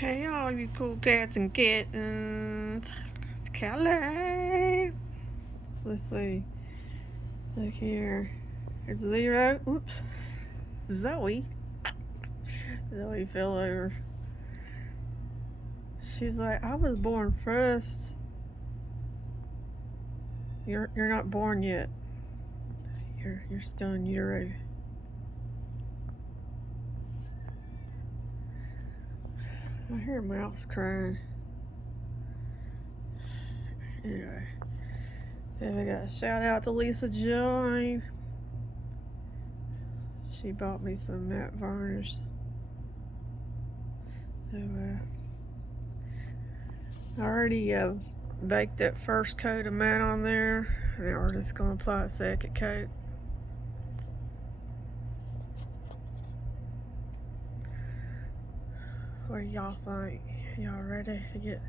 Hey all you cool cats and kittens. It's Kelly. Let's see. Look here. It's Zero. Oops. Zoe. Zoe fell over. She's like, I was born first. You're not born yet. You're still in utero. I hear a mouse crying. Anyway. Then we got a shout out to Lisa Joy. She bought me some matte varnish. So, I already baked that first coat of matte on there. Now we're just going to apply a second coat. What do y'all think? Y'all ready to get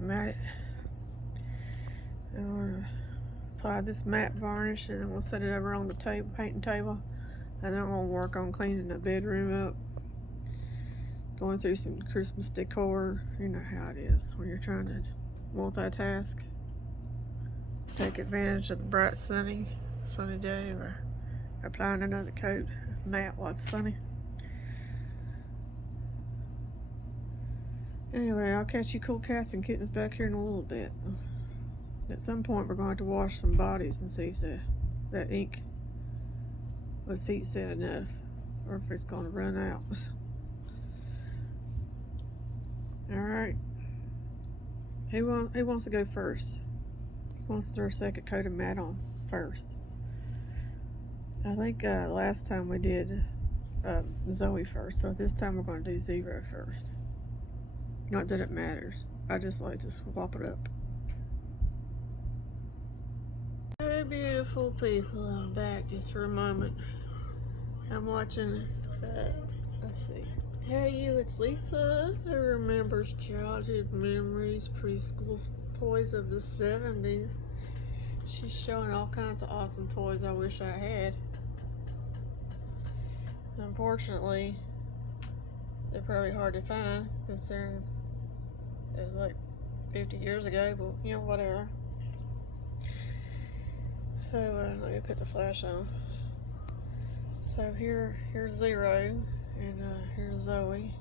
matted? I'm going to apply this matte varnish and I'm going to set it over on the table, painting table. And then I'm going to work on cleaning the bedroom up. Going through some Christmas decor. You know how it is when you're trying to multitask. Take advantage of the bright sunny day or applying another coat of matte while it's sunny. Anyway, I'll catch you cool cats and kittens back here in a little bit. At some point we're going to wash some bodies and see if that ink was heat set enough or if it's going to run out. Alright. Who wants to go first? Who wants to throw a second coat of matte on first? I think last time we did Zoe first, so this time we're going to do Zero first. Not that it matters. I just like to swap it up. Hey beautiful people, I'm back just for a moment. I'm watching, let's see. Hey you, it's Lisa, who remembers childhood memories, preschool toys of the 70s. She's showing all kinds of awesome toys I wish I had. Unfortunately, they're probably hard to find, considering it was like 50 years ago, but you know, whatever. So, let me put the flash on. So here's Zero. And here's Zoe.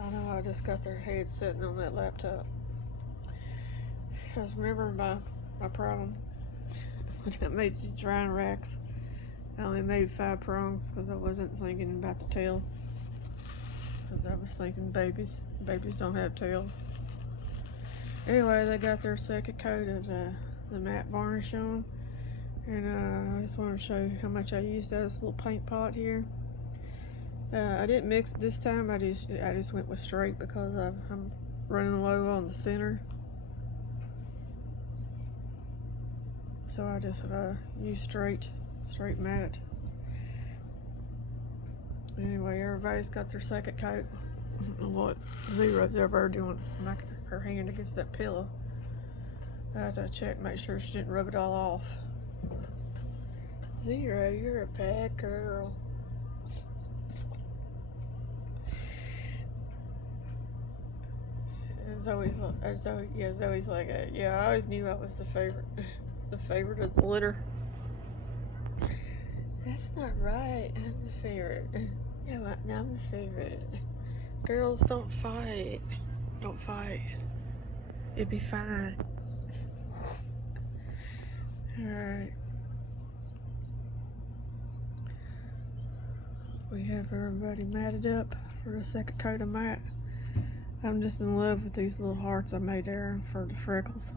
I know I just got their heads sitting on that laptop. Because remember my problem when I made these drying racks. I only made 5 prongs because I wasn't thinking about the tail. Because I was thinking babies don't have tails. Anyway, they got their second coat of the matte varnish on. And I just want to show you how much I used out of this little paint pot here. I didn't mix this time. I just went with straight because I'm running low on the thinner. So I just used straight matte. Anyway, everybody's got their second coat. I don't know what Zero's ever doing to smack her hand against that pillow. I had to check, make sure she didn't rub it all off. Zero, you're a bad girl. Zoe's like, yeah, I always knew I was the favorite of the litter. That's not right. I'm the favorite. Yeah, I'm the favorite. Girls, don't fight. Don't fight. It'd be fine. Alright. We have everybody matted up for the second coat of matte. I'm just in love with these little hearts I made there for the freckles.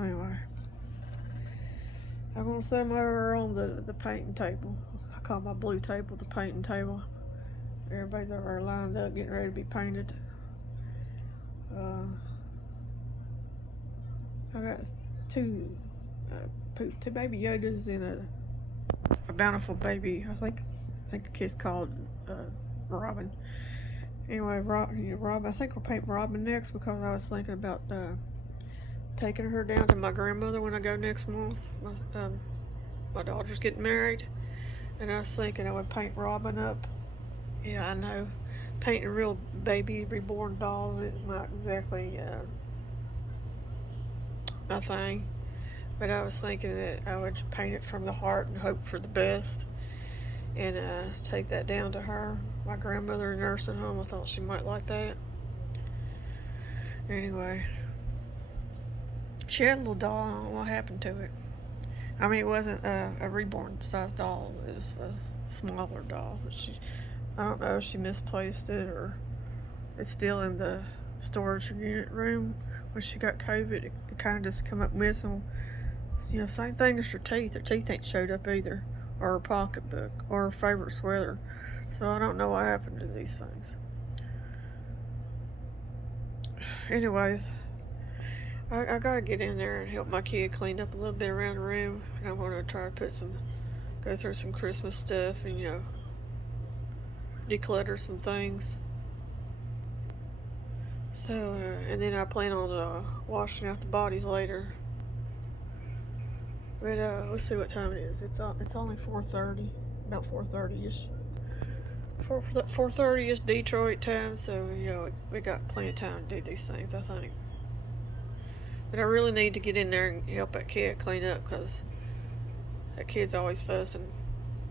Anyway, I'm gonna set them over on the painting table. I call my blue table the painting table. Everybody's over there lined up getting ready to be painted. I got two baby Yodas and a bountiful baby. I think a kid's called Robin. Anyway, Rob, I think we'll paint Robin next because I was thinking about taking her down to my grandmother when I go next month. My daughter's getting married, and I was thinking I would paint Robin up Yeah, I know. Painting real baby reborn dolls is not exactly my thing. But I was thinking that I would paint it from the heart and hope for the best, and take that down to her. My grandmother in nursing home, I thought she might like that. Anyway, she had a little doll. I don't know what happened to it. I mean, it wasn't a reborn size doll. It was a smaller doll. But I don't know if she misplaced it or it's still in the storage unit room. When she got COVID, it kind of just come up missing. Same thing as her teeth. Her teeth ain't showed up either, or her pocketbook, or her favorite sweater. So I don't know what happened to these things. Anyways, I gotta get in there and help my kid clean up a little bit around the room, and I'm gonna try to go through some Christmas stuff, and declutter some things. So, and then I plan on washing out the bodies later. But let's see what time it is. It's only 4:30, about 4:30ish. 4:30 is Detroit time, so we got plenty of time to do these things, I think. But I really need to get in there and help that kid clean up, because that kid's always fussing.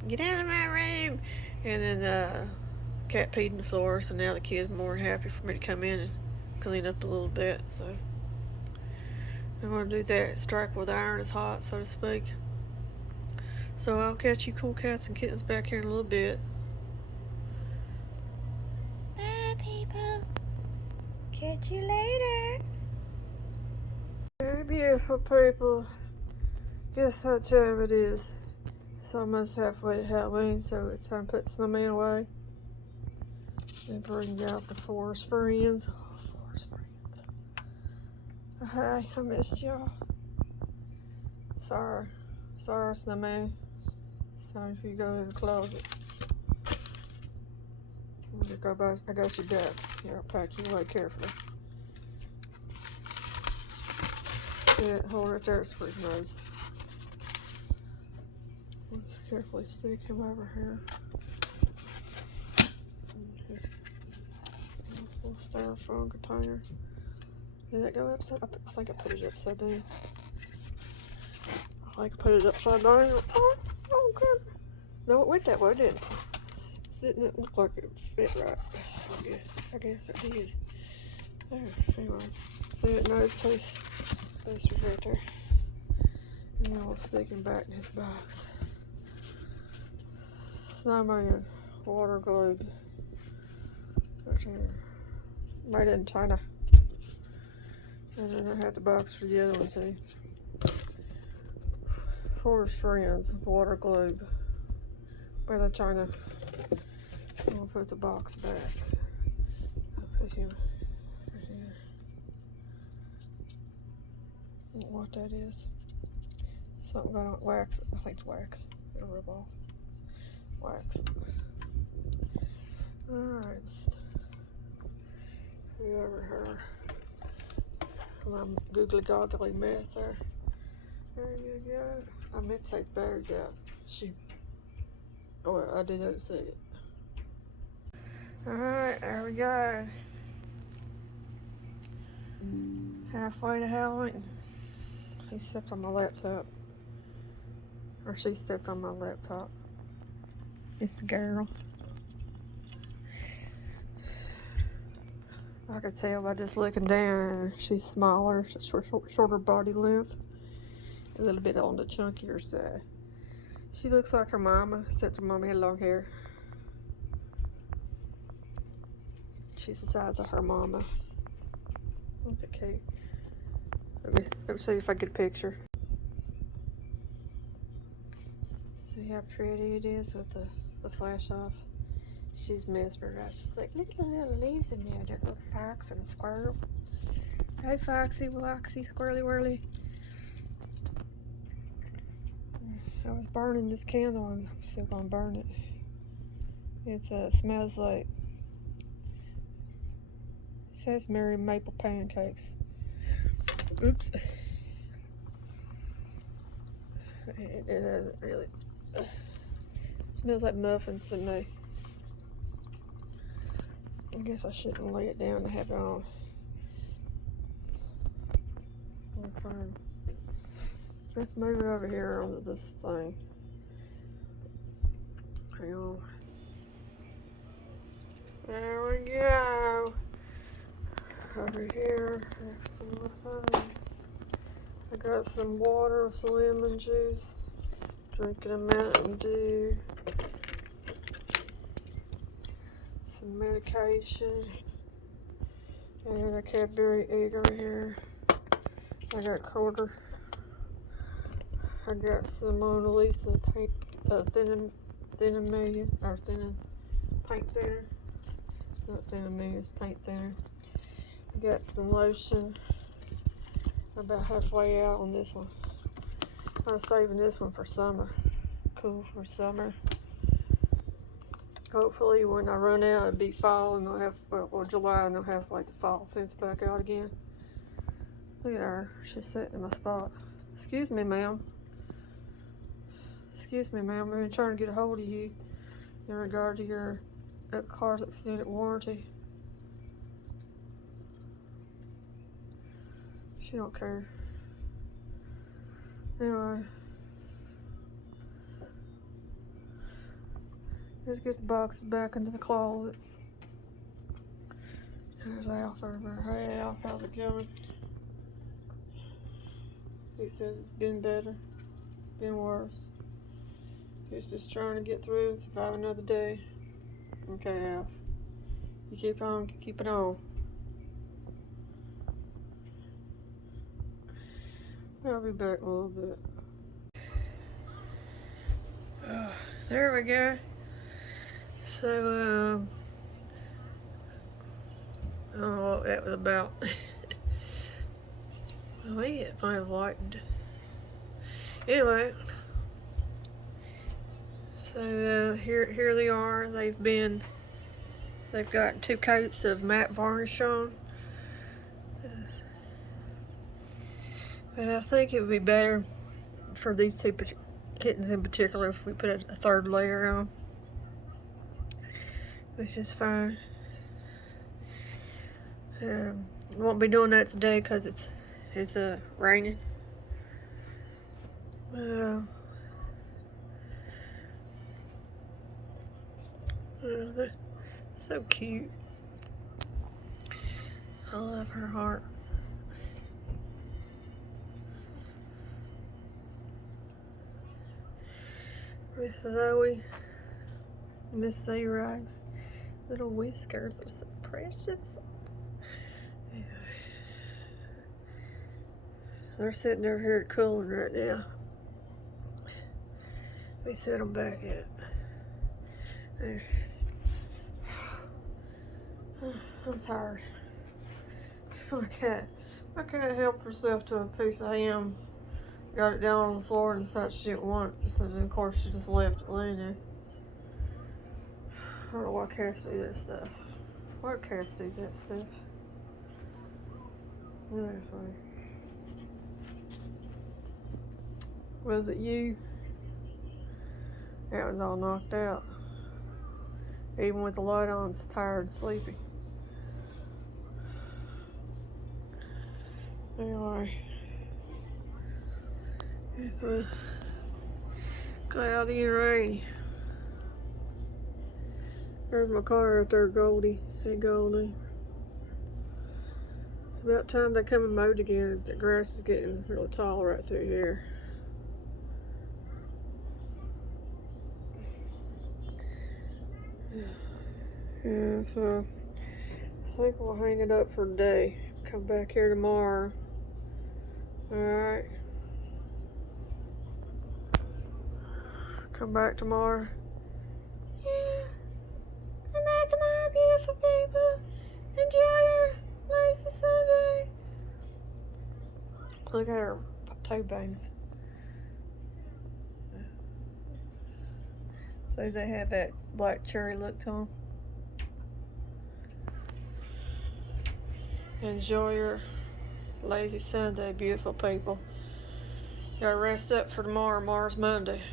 Get out of my room! And then cat peed on the floor, so now the kid's more than happy for me to come in and clean up a little bit. So I'm going to do that. Strike while the iron is hot, so to speak. So I'll catch you cool cats and kittens back here in a little bit. Bye, people. Catch you later. Very beautiful, people. Guess what time it is? It's almost halfway to Halloween, so it's time to put snowman away. And bring out the forest friends. Oh, forest friends. Hi, I missed y'all. Sorry, snowman. It's time for you to go in the closet. I got your ducks. Here, I'll pack you away carefully. Yeah, hold it there, it's for his nose. Just carefully stick him over here. This little styrofoam container. Did that go upside? I think I put it upside down. I put it upside down. Oh god. No, it went that way, didn't it? It didn't look like it fit right. I guess it did. There, anyway. See that nose piece? This was right there. And then we'll stick him back in his box. Snowman, water globe. Right there. Made in China. And then I had the box for the other one too. Forest friends, water globe. Made in China. And we'll put the box back. I'll put him right here. I don't know what that is. Something going on with wax. I think it's wax. It'll rub off. Wax. Alright, let's go over her. My googly goggly mess there. There you go. I meant to take the batteries out. Shoot. Oh, well, I'll do that in a second. Alright, there we go. Halfway to Halloween. He stepped on my laptop. Or she stepped on my laptop. It's the girl. I could tell by just looking down, she's smaller, shorter body length, a little bit on the chunkier side. She looks like her mama, except her mama had long hair. She's the size of her mama. That's okay. Let me see if I get a picture. See how pretty it is with the flash off. She's mesmerized. She's like, look at the little leaves in there. That little fox and a squirrel. Hey, Foxy, Woxy, Squirrely Whirly. I was burning this candle and I'm still gonna burn it. It smells like sesame maple pancakes. Oops. It doesn't really. It smells like muffins to me. I guess I shouldn't lay it down to have it on. Okay. Let's move it over here onto this thing. Hang on. There we go. Over here next to my phone. I got some water with some lemon juice. Drinking a Mountain Dew. Some medication. And a Cadbury egg over here. I got quarter. I got some Mona Lisa paint, thin and medium, or thin paint thinner. Not thin and medium, it's paint thinner. I got some lotion. I'm about halfway out on this one. I'm saving this one for summer. Cool for summer. Hopefully when I run out it'll be fall and they'll have, or July, and they'll have like the fall scents back out again. Look at her, she's sitting in my spot. Excuse me, ma'am. Excuse me, ma'am, I've been trying to get a hold of you in regard to your car's extended warranty. She don't care. Anyway. Let's get the boxes back into the closet. There's Alf over. Hey Alf, how's it going? He says it's been better, been worse. He's just trying to get through and survive another day. Okay, Alf. You keep it on. I'll be back in a little bit. There we go. So, I don't know what that was about. I think it might have lightened. Anyway, so here they are. They've got 2 coats of matte varnish on. And I think it would be better for these 2 kittens in particular if we put a 3rd layer on, which is fine. Won't be doing that today because it's raining. They're so cute. I love her hearts. Miss Zoe, Miss Zero, little whiskers are so precious. They're sitting over here cooling right now. Let me set them back in. There. I'm tired. My cat helped herself to a piece of ham. Got it down on the floor and decided she didn't want it. So then of course she just left it laying there. I don't know why cats do that stuff. Why cats do that stuff? Seriously. Was it you? That was all knocked out. Even with the light on, it's tired and sleepy. Anyway. It's cloudy and rainy. There's my car right there, Goldie. Hey, Goldie. It's about time they come and mowed again. The grass is getting really tall right through here. Yeah, so I think we'll hang it up for today. Come back here tomorrow. Alright. Come back tomorrow. Yeah. Come back tomorrow, beautiful people. Enjoy your lazy Sunday. Look at her toe bangs. So they have that black cherry look to them. Enjoy your lazy Sunday, beautiful people. Gotta rest up for tomorrow. Tomorrow's Monday.